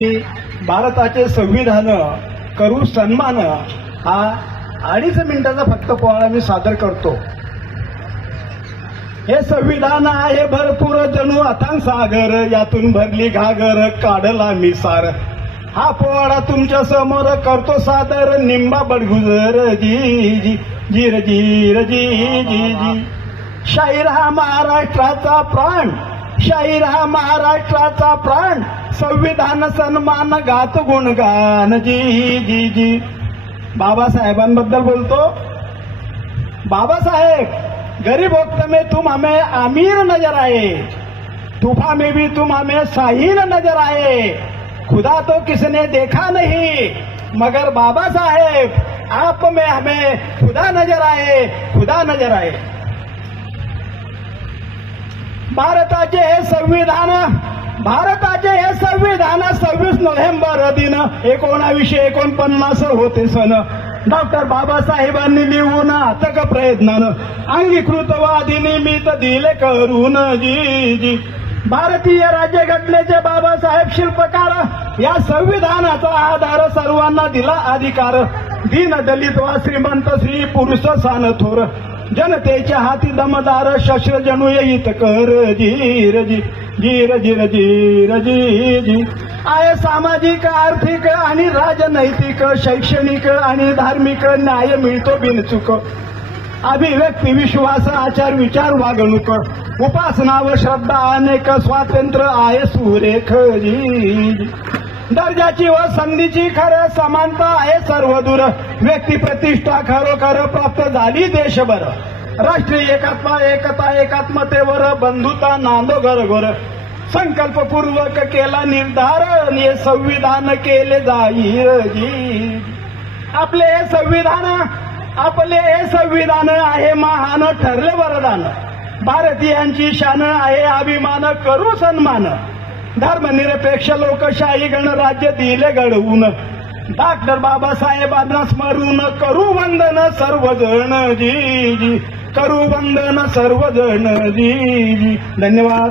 भारताचे संविधान करू सन्मान हा 2.5 मिनिटाचा फक्त पोवाडा मी सादर करतो। हे संविधान आहे भरपूर जणू अथांग सागर, यातून भरली घागर काढला मी सार। हा पोवाडा तुमच्या समोर करतो सादर, निंबा बडगुजर जी जी जीर जीर जी जी जी। शाहीर हा महाराष्ट्राचा प्राण, शाहीर हा महाराष्ट्राचा प्राण, संविधान सन्मान गात गुणगान जी जी जी। बाबासाहेबांबद्दल बोलतो। बाबासाहेब गरीब वक्त में तुम हमें अमीर नजर आए, तूफा में भी तुम हमें शाहीन नजर आए। खुदा तो किसने देखा नहीं, मगर बाबा साहेब आप में हमें खुदा नजर आए, खुदा नजर आए। भारताचे हे संविधान, भारताचे हे संविधान 26 नोव्हेंबर दिन 1949 होते सन। डॉक्टर बाबासाहेबांनी लिहून अथक प्रयत्नानं अंगीकृतवादी निमित्त दिले करून जी जी। भारतीय राज्यघटनेचे बाबासाहेब शिल्पकार, या संविधानाचा आधार सर्वांना दिला अधिकार। दीन दलित वा श्रीमंत, स्त्री पुरुष सान थोर, जनतेच्या हाती दमदार शस्त्र जणू येत कर जीर जी जीर जीर जीर जी जी। आहे सामाजिक आर्थिक आणि राजनैतिक, शैक्षणिक आणि धार्मिक न्याय मिळतो बिनचूक। अभिव्यक्ती विश्वास आचार विचार वागणूक, उपासना व श्रद्धा अनेक स्वातंत्र्य आहे सुरेख जी। दर्जाची व संधीची खरं समानता आहे सर्व दूर, व्यक्ती प्रतिष्ठा खरोखर प्राप्त झाली देशभर। राष्ट्रीय एकता एकात्मतेवर बंधुता नांदो घरघोर, संकल्पपूर्वक केला निर्धार हे संविधान केले जाईल जी। आपले हे संविधान आहे महान ठरले वरदान, भारतीयांची शान आहे अभिमान करू सन्मान। धर्मनिरपेक्ष लोकशाही गणराज्य दिले घडवून, डॉक्टर बाबासाहेबांना स्मरून करू वंदन सर्वजण जी जी, करू वंदन सर्वजण जी जी। धन्यवाद।